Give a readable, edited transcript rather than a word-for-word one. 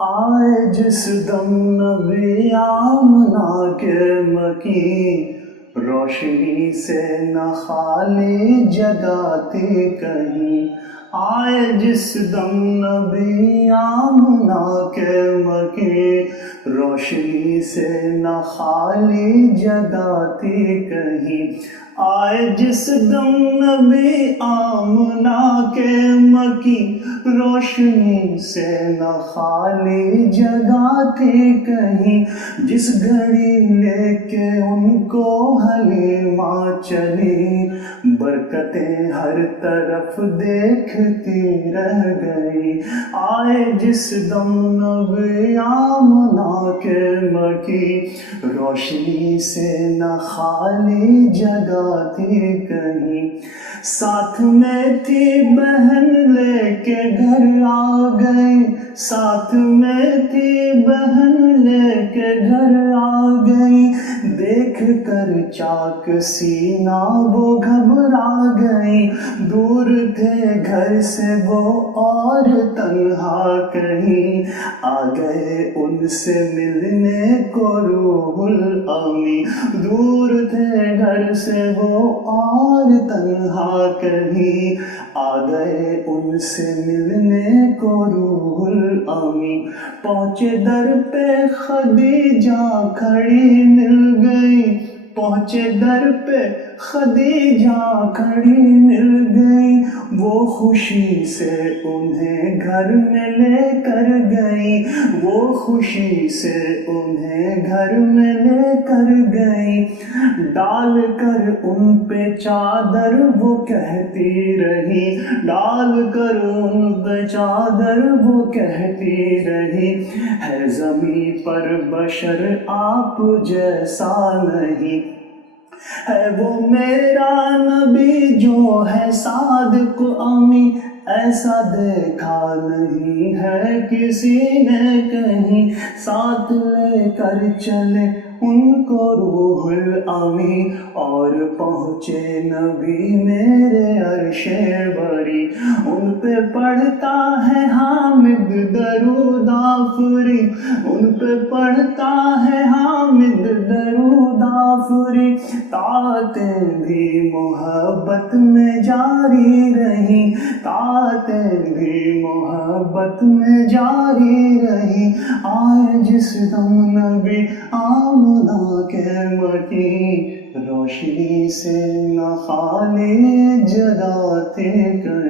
آئے جس دم نبی آمنہ کے مکین، روشنی سے نہ خالی جگہ تھی کہیں۔ آئے جس دم نبی آمنہ کے مکین، روشنی سے نہ خالی جگہ تھی کہیں۔ آئے جس دم نبی آمنہ کے مکین، روشنی سے نہ خالی جگہ تھی کہیں۔ جس گھڑی لے کے ان کو حلیمہ چلی، برکتیں ہر طرف دیکھتی رہ گئی۔ آئے جس دم نبی آمنہ کے مکین، روشنی سے نہ خالی جگہ تھی کہیں۔ ساتھ میں تھی بہن لے کے گھر آ گئی، ساتھ میں تھی بہن لے کے گھر آ گئی۔ دیکھ کر چاک سینہ وہ گھبرا گئی، دور تھے گھر سے وہ اور تنہا کہیں۔ آ گئے ان سے ملنے کو روح الامین، دور تھے گھر سے وہ اور تنہا کہیں۔ آ گئے ان سے ملنے کو روح الامین، پہنچے در پہ خدیجہ کھڑی مل گئی، پہنچے در پہ خدیجہ کھڑی مل گئی۔ وہ خوشی سے انہیں گھر میں لے کر گئی، وہ خوشی سے انہیں گھر میں لے کر گئی۔ ڈال کر ان پہ چادر وہ کہتی رہی، ڈال کر ان پہ چادر وہ کہتی رہی، ہے زمین پر بشر آپ جیسا نہیں۔ ہے وہ میرا نبی جو ہے صادق امی، ایسا دیکھا نہیں ہے کسی نے کہیں۔ ساتھ لے کر چلے ان کو روح الامین، اور پہنچے نبی میرے عرش بری۔ ان پہ پڑھتا ہے حامد درود آفری، ان پہ پڑھتا ہے حامد درود آفری۔ طاعتیں بھی محبت میں جاری رہیں، طاعتیں بھی محبت میں جاری رہیں۔ آئے جس دم نبی آمنہ کے مکین، روشنی سے نہ خالی جگہ تھی کہیں۔